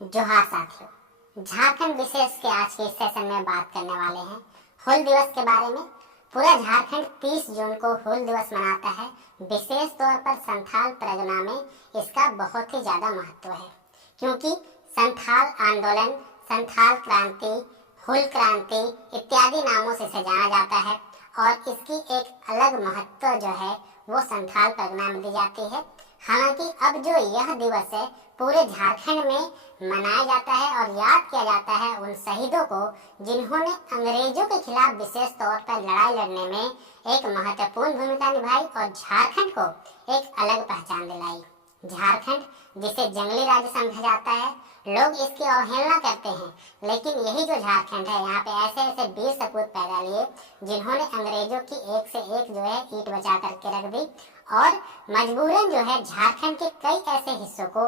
जोहार साथियों, झारखंड विशेष के आज के इस सेशन में बात करने वाले हैं हूल दिवस के बारे में। पूरा झारखंड 30 जून को हूल दिवस मनाता है। विशेष तौर पर संथाल परगना में इसका बहुत ही ज्यादा महत्व है, क्योंकि संथाल आंदोलन, संथाल क्रांति, हूल क्रांति इत्यादि नामों से इसे जाना जाता है और इसकी एक अलग महत्व जो है वो संथाल परगना में दी जाती है। हालांकि अब जो यह दिवस है पूरे झारखंड में मनाया जाता है और याद किया जाता है उन शहीदों को जिन्होंने अंग्रेजों के खिलाफ विशेष तौर पर लड़ाई लड़ने में एक महत्वपूर्ण भूमिका निभाई और झारखंड को एक अलग पहचान दिलाई। झारखंड जिसे जंगली राज्य समझा जाता है, लोग इसकी अवहेलना करते हैं, लेकिन यही जो झारखंड है यहाँ पे ऐसे ऐसे वीर सपूत पैदा लिए जिन्होंने अंग्रेजों की एक से एक जो है ईंट बचा करके रख दी और मजबूरन जो है झारखंड के कई ऐसे हिस्सों को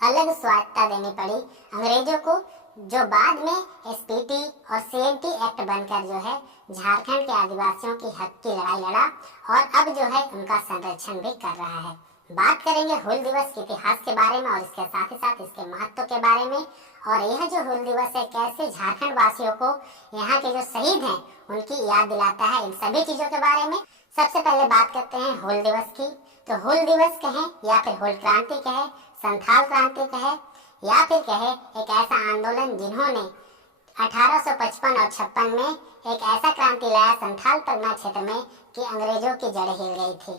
अलग स्वायत्तता देनी पड़ी अंग्रेजों को, जो बाद में एसपीटी और सीएमटी एक्ट बनकर जो है झारखंड के आदिवासियों की हक की लड़ाई लड़ा और अब जो है उनका संरक्षण भी कर रहा है। बात करेंगे हूल दिवस के इतिहास के बारे में और इसके साथ ही साथ इसके महत्व के बारे में, और यह जो हूल दिवस है कैसे झारखंड वासियों को यहाँ के जो शहीद हैं उनकी याद दिलाता है, इन सभी चीजों के बारे में। सबसे पहले बात करते हैं हूल दिवस की। तो हूल दिवस कहें या फिर हूल क्रांति कहें, संथाल क्रांति कहे या फिर कहे एक ऐसा आंदोलन जिन्होंने 1855 और 56 में एक ऐसा क्रांति लाया संथाल परगना क्षेत्र में कि अंग्रेजों की जड़ें हिल गई थी।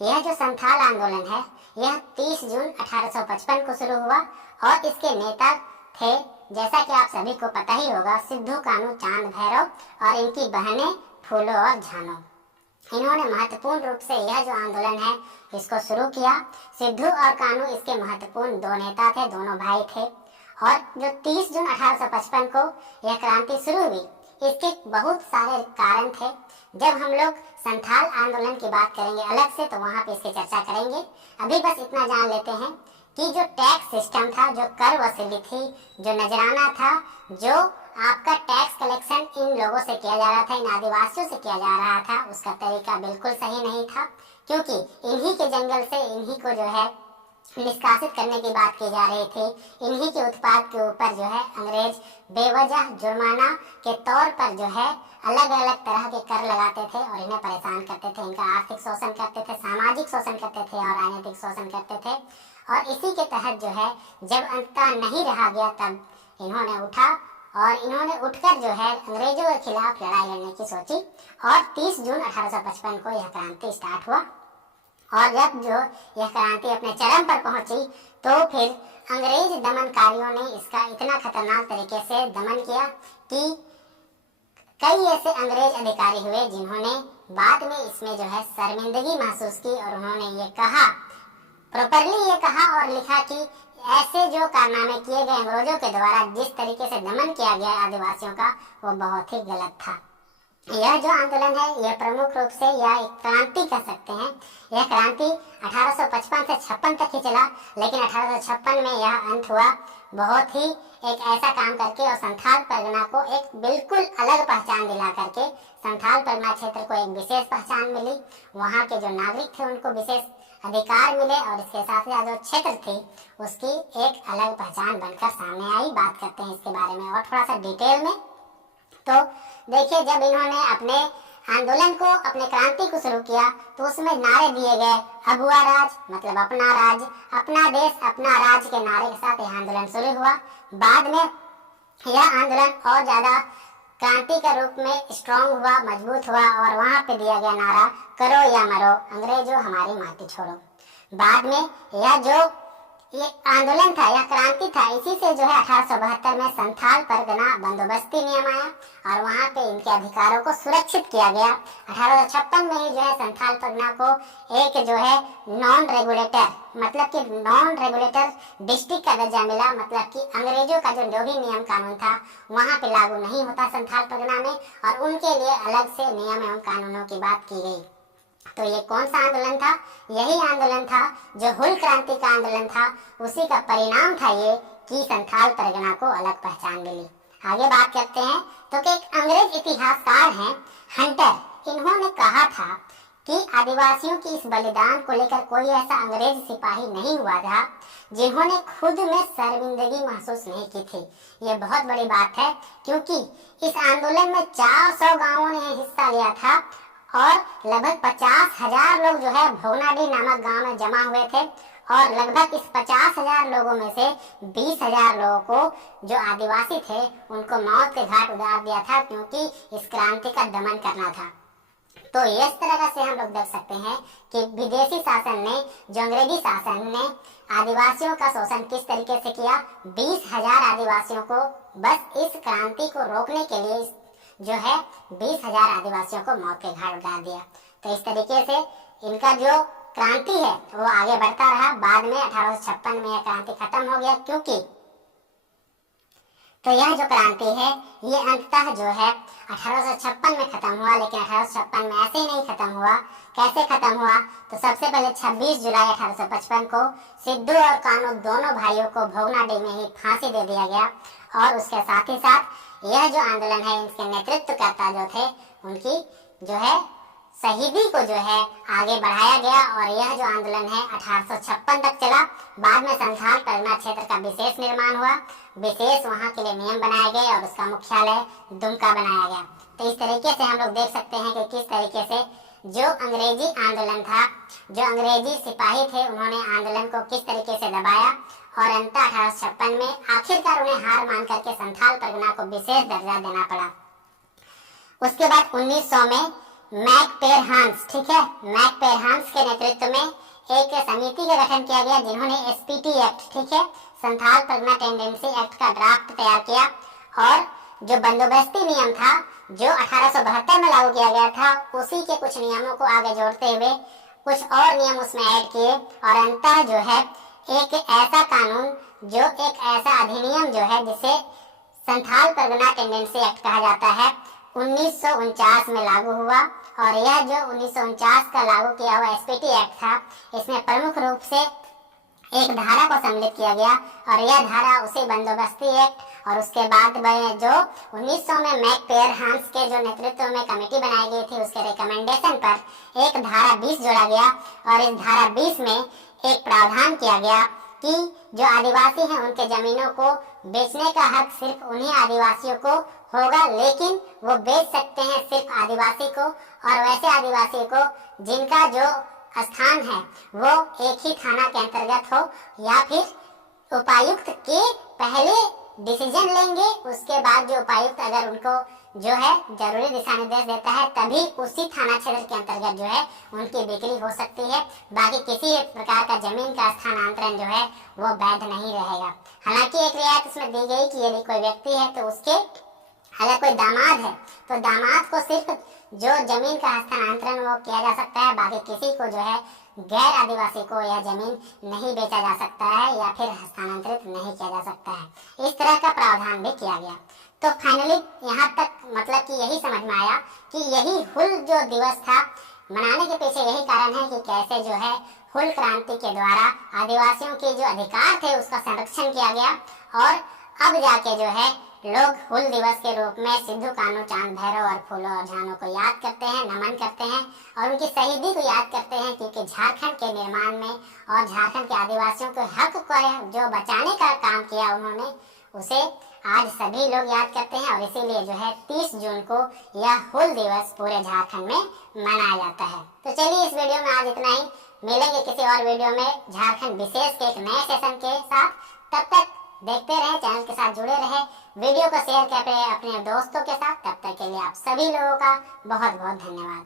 यह जो संथाल आंदोलन है यह 30 जून 1855 को शुरू हुआ और इसके नेता थे, जैसा कि आप सभी को पता ही होगा, सिद्धू कान्हू चांद भैरव और इनकी बहनें फूलो और झानो। इन्होंने महत्वपूर्ण रूप से यह जो आंदोलन है इसको शुरू किया। सिद्धू और कान्हू इसके महत्वपूर्ण दो नेता थे, दोनों भाई थे। और जो 30 जून 1855 को यह क्रांति शुरू हुई, इसके बहुत सारे कारण थे। जब हम लोग संथाल आंदोलन की बात करेंगे अलग से तो वहां पे इसकी चर्चा करेंगे। अभी बस इतना जान लेते हैं कि जो टैक्स सिस्टम था, जो कर वसूली थी, जो नजराना था, जो आपका टैक्स कलेक्शन इन लोगों से किया जा रहा था, इन आदिवासियों से किया जा रहा था, उसका तरीका बिल्कुल सही नहीं था, क्योंकि इन्हीं के जंगल से इन्हीं को जो है निष्कासित करने की बात की जा रही थी। इन्हीं के उत्पाद के ऊपर जो है अंग्रेज बेवजह जुर्माना के तौर पर जो है अलग अलग तरह के कर लगाते थे और इन्हें परेशान करते थे। इनका आर्थिक शोषण करते थे, सामाजिक शोषण करते थे और राजनीतिक शोषण करते थे। और इसी के तहत जो है जब अंततः नहीं रहा गया तब इन्होंने उठा और इन्होंने उठकर जो है अंग्रेजों के खिलाफ लड़ाई लड़ने की सोची और 30 जून 1855 को यह क्रांति स्टार्ट हुआ। और जब जो यह क्रांति अपने चरम पर पहुंची तो फिर अंग्रेज दमनकारियों ने इसका इतना खतरनाक तरीके से दमन किया कि कई ऐसे अंग्रेज अधिकारी हुए जिन्होंने बाद में इसमें जो है शर्मिंदगी महसूस की और उन्होंने ये कहा, प्रॉपरली ये कहा और लिखा कि ऐसे जो कारनामे किए गए अंग्रेजों के द्वारा, जिस तरीके से दमन किया गया आदिवासियों का, वो बहुत ही गलत था। यह जो आंदोलन है यह प्रमुख रूप से यह एक क्रांति कह सकते हैं। यह क्रांति 1855 से 56 तक ही चला, लेकिन 1856 में यह अंत हुआ बहुत ही एक ऐसा काम करके और संथाल परगना को एक बिल्कुल अलग पहचान दिला करके संथाल परगना क्षेत्र को एक विशेष पहचान मिली। वहाँ के जो नागरिक थे उनको विशेष अधिकार मिले और इसके साथ ही जो क्षेत्र थी उसकी एक अलग पहचान बनकर सामने आई। बात करते हैं इसके बारे में और थोड़ा सा डिटेल में। तो देखिए, जब इन्होंने अपने आंदोलन को, अपने क्रांति को शुरू किया तो उसमें नारे दिए गए, अगुआ राज मतलब अपना राज, अपना देश अपना राज के नारे के साथ यह आंदोलन शुरू हुआ। बाद में यह आंदोलन और ज्यादा क्रांति के रूप में स्ट्रांग हुआ, मजबूत हुआ और वहां पे दिया गया नारा, करो या मरो अंग्रेजों हमारी माटी छोड़ो। बाद में यह जो ये आंदोलन था, यह क्रांति था, इसी से जो है 1872 में संथाल परगना बंदोबस्ती नियम आया और वहाँ पे इनके अधिकारों को सुरक्षित किया गया। 1856 में ही जो है संथाल परगना को एक जो है नॉन रेगुलेटर मतलब कि नॉन रेगुलेटर डिस्ट्रिक्ट का दर्जा मिला, मतलब कि अंग्रेजों का जो भी नियम कानून था वहाँ पे लागू नहीं होता संथाल परगना में और उनके लिए अलग से नियम एवं कानूनों की बात की गई। तो ये कौन सा आंदोलन था? यही आंदोलन था जो हूल क्रांति का आंदोलन था, उसी का परिणाम था ये कि संथाल परगना को अलग पहचान मिली। आगे बात करते हैं तो कि एक अंग्रेज इतिहासकार हैं हंटर, इन्होंने कहा था कि आदिवासियों की इस बलिदान को लेकर कोई ऐसा अंग्रेज सिपाही नहीं हुआ था जिन्होंने खुद में शर्मिंदगी महसूस नहीं की थी। ये बहुत बड़ी बात है, क्योंकि इस आंदोलन में 400 गांवों ने हिस्सा लिया था और लगभग 50,000 लोग जो है भोगनाडीह नामक गांव में जमा हुए थे और लगभग इस 50,000 लोगों में से 20,000 लोगों को जो आदिवासी थे उनको मौत के घाट उतार दिया था, क्योंकि इस क्रांति का दमन करना था। तो इस तरह से हम लोग देख सकते हैं कि विदेशी शासन ने, जो अंग्रेजी शासन ने आदिवासियों का शोषण किस तरीके से किया। 20,000 आदिवासियों को बस इस क्रांति को रोकने के लिए जो है 20,000 आदिवासियों को मौत के घाट उतार दिया। तो इस तरीके से इनका जो क्रांति है वो आगे बढ़ता रहा। बाद में 1856 में यह क्रांति खत्म हो गया, क्योंकि तो यह जो क्रांति है ये अंततः जो है 1856 में खत्म हुआ। लेकिन 1856 में ऐसे ही नहीं खत्म हुआ। कैसे खत्म हुआ? तो सबसे पहले 26 जुलाई 1855 को सिद्धू और कान्हू दोनों भाइयों को भोगनाडीह में ही फांसी दे दिया गया। और उसके साथ ही साथ यह जो आंदोलन है, इसके नेतृत्वकर्ता जो थे, उनकी जो है शहीदी को जो है आगे बढ़ाया गया। और यह जो आंदोलन है 1856 तक चला। बाद में संथाल परगना क्षेत्र का विशेष निर्माण हुआ, विशेष वहां के लिए नियम बनाए गए और उसका मुख्यालय दुमका बनाया गया। तो इस तरीके से हम लोग देख सकते हैं कि किस तरीके से जो अंग्रेजी आंदोलन था, जो अंग्रेजी सिपाही थे, उन्होंने आंदोलन को किस तरीके से दबाया और अंततः 1856 में आखिरकार उन्हें हार मान करके संथाल परगना को विशेष दर्जा देना पड़ा। उसके बाद 1900 में मैकपेयरहान्स, ठीक है, मैकपेयरहान्स के नेतृत्व में एक समिति का गठन किया गया, जिन्होंने एसपीटी एक्ट, ठीक है, संथाल परगना टेंडेंसी एक्ट का ड्राफ्ट तैयार किया। और जो बंदोबस्ती नियम था जो 1872 में लागू किया गया था, उसी के कुछ नियमों को आगे जोड़ते हुए कुछ और नियम उसमें ऐड किए। और अंततः जो है एक ऐसा कानून, जो एक ऐसा अधिनियम जो है जिसे संथाल परगना टेंडेंसी एक्ट कहा जाता है, 1949 में लागू हुआ। और यह जो 1949 का लागू किया हुआ एसपीटी एक्ट था, इसमें प्रमुख रूप से एक धारा को सम्मिलित किया गया और यह धारा उसी बंदोबस्ती एक्ट और उसके बाद जो 1900 में मैकपेयरहान्स के जो नेतृत्व में कमेटी बनाई गई थी, उसके रिकमेंडेशन पर एक धारा 20 जोड़ा गया। और इस धारा 20 में एक प्रावधान किया गया कि जो आदिवासी हैं उनके जमीनों को बेचने का हक सिर्फ उन्हीं आदिवासियों को होगा, लेकिन वो बेच सकते हैं सिर्फ आदिवासी को और वैसे आदिवासी को जिनका जो स्थान है वो एक ही थाना के अंतर्गत हो, या फिर उपायुक्त के पहले डिसीजन लेंगे, उसके बाद जो उपायुक्त अगर उनको जो है जरूरी दिशा निर्देश देता है तभी उसी थाना क्षेत्र के अंतर्गत जो है उनकी बिक्री हो सकती है। बाकी किसी प्रकार का जमीन का स्थानांतरण जो है वो वैध नहीं रहेगा। हालांकि एक रियायत इसमें दी गई कि यदि कोई व्यक्ति है तो उसके अगर कोई दामाद है तो दामाद को सिर्फ जो जमीन का हस्तांतरण वो किया जा सकता है, बाकी किसी को जो है गैर आदिवासी को यह जमीन नहीं बेचा जा सकता है या फिर हस्तांतरित नहीं किया जा सकता है। इस तरह का प्रावधान भी किया गया। तो फाइनली यहाँ तक मतलब कि यही समझ में आया कि यही हुल जो दिवस था मनाने के पीछे यही कारण है कि कैसे जो है हुल क्रांति के द्वारा आदिवासियों के जो अधिकार थे उसका संरक्षण किया गया। और अब जाके जो है लोग हुल दिवस के रूप में सिद्धू कान्हू चांद भैरव और फूलों और झानों को याद करते हैं, नमन करते हैं और उनकी शहीदी को याद करते हैं, क्योंकि झारखंड के निर्माण में और झारखंड के आदिवासियों के हक को जो बचाने का काम किया उन्होंने, उसे आज सभी लोग याद करते हैं। और इसीलिए जो है 30 जून को यह हुल दिवस पूरे झारखंड में मनाया जाता है। तो चलिए इस वीडियो में आज इतना ही, मिलेंगे किसी और वीडियो में झारखंड विशेष के एक नए सेशन के साथ। तब तक देखते रहे, चैनल के साथ जुड़े रहे, वीडियो को शेयर करें अपने दोस्तों के साथ। तब तक के लिए आप सभी लोगों का बहुत बहुत धन्यवाद।